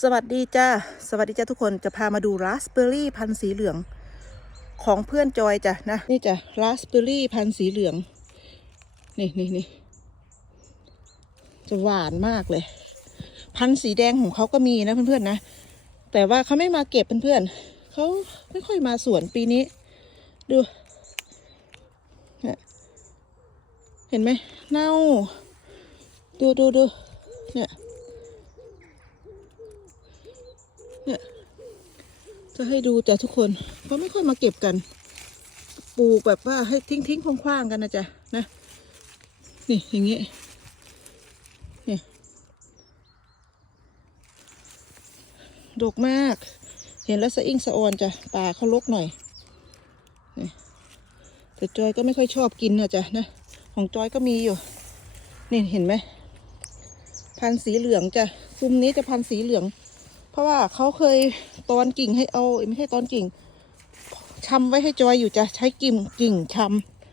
สวัสดีจ้าสวัสดีจ้าทุกคนจะพามาดูราสเบอร์รี่พันธุ์สีเหลือง ของเพื่อนจอยจ้ะนะนี่จ้ะราสเบอร์รี่พันธุ์สีเหลือง นี่นี่นี่จะหวานมากเลย พันธุ์สีแดงของเขาก็มีนะเพื่อนๆนะแต่ว่าเขาไม่มาเก็บเพื่อนๆเขาไม่ค่อยมาสวนปีนี้ ดูเนี่เห็นไหมเน่า ดูดูดูเนี่ย จะให้ดูจ้ะทุกคนเขาไม่ค่อยมาเก็บกัน ปลูกแบบว่าให้ทิ้งทิ้งๆคว้างๆกันนะจ๊ะนะนี่อย่างเงี้ยนี่ดกมาก เห็นแล้วสะอิ่งสะออนจ้ะป่าเขาลกหน่อยนี่แต่จอยก็ไม่ค่อยชอบกินนะจ๊ะนะของจอยก็มีอยู่ นี่เห็นไหมพันธุ์สีเหลืองจ้ะซุ้มนี้จะพันธุ์สีเหลือง เพราะว่าเขาเคยตอนกิ่งให้เอาไม่ใช่ตอนกิ่งชำไว้ให้จอยอยู่จะใช้กิ่งกิ่งช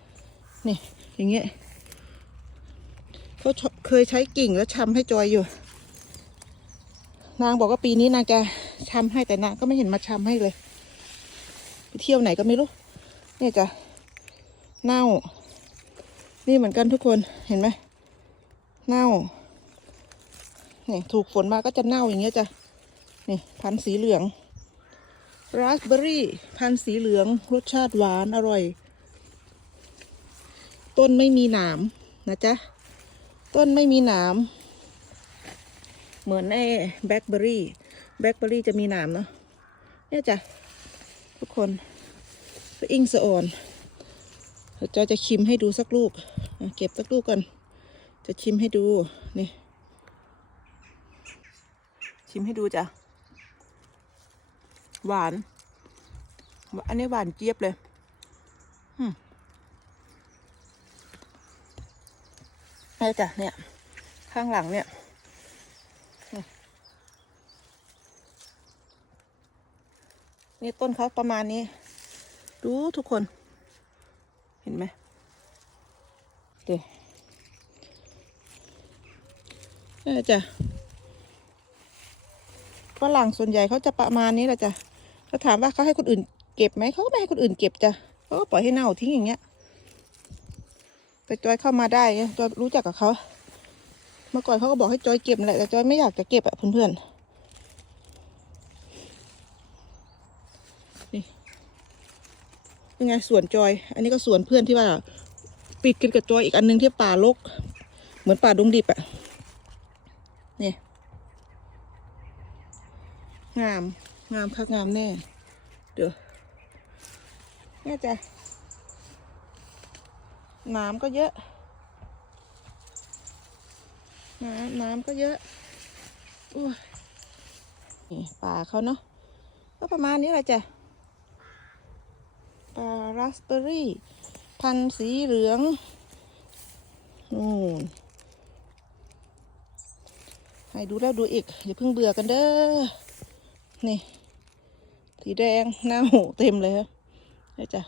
ำนี่อย่างเงี้ยเขาเคยใช้กิ่งแล้วชำให้จอยอยู่ นางบอกว่าปีนี้นางจะชำให้แต่นางก็ไม่เห็นมาชำให้เลยไปเที่ยวไหนก็ไม่รู้เนี่ยจะเน่า นี่เหมือนกันทุกคนเห็นไหมเน่าเนี่ยถูกฝนมาก็จะเน่าอย่างเงี้ยจ้ะ นี่พันธุ์สีเหลืองราสเบอร์รี่พันธุ์สีเหลืองรสชาติหวานอร่อย ต้นไม่มีหนามนะจ๊ะ ต้นไม่มีหนาม เหมือนไอ้แบล็คเบอร์รี่แบล็คเบอร์รี่จะมีหนามเนาะเนี่ยจ้ะ ทุกคนสอิงสะอ่อนเจอยจะชิมให้ดูสักลูก เก็บสักลูกก่อน จะชิมให้ดู นี่ ชิมให้ดูจ้ะ หวาน อันนี้หวานเจี๊ยบเลยนี่จ้ะเนี่ย ข้างหลังเนี่ยนี่นี่ต้นเขาประมาณนี้ ดูทุกคน เห็นไหมเดี๋ยวนี่จ้ะฝรั่งส่วนใหญ่เขาจะประมาณนี้แหละจ้ะ ถ้าถามว่าเขาให้คนอื่นเก็บไหมเขาก็ไม่ให้คนอื่นเก็บจ้ะเขาก็ปล่อยให้เน่าทิ้งอย่างเงี้ย แต่จอยเข้ามาได้จอยรู้จักกับเขาเมื่อก่อนเขาก็บอกให้จอยเก็บแหละแต่จอยไม่อยากจะเก็บอะเพื่อนๆนี่ยังไงสวนจอย อันนี้ก็สวนเพื่อนที่ว่าปิดกันกับจอยอีกอันนึงที่ป่ารกเหมือนป่าดงดิบอะนี่งาม งามคักงามแน่ เดี๋ยวเนี่ยจ้ะน้ำก็เยอะน้ำน้ำก็เยอะอุ้ยนี่ป่าเขาเนาะก็ประมาณนี้แหละจ้ะป่าราสเบอร์รี่ พันธุ์สีเหลืองนู่นให้ดูแล้วดูอีกอย่าเพิ่งเบื่อกันเด้อนี่ สีแดงหน้าหูเต็มเลยฮะนี่จ้ะ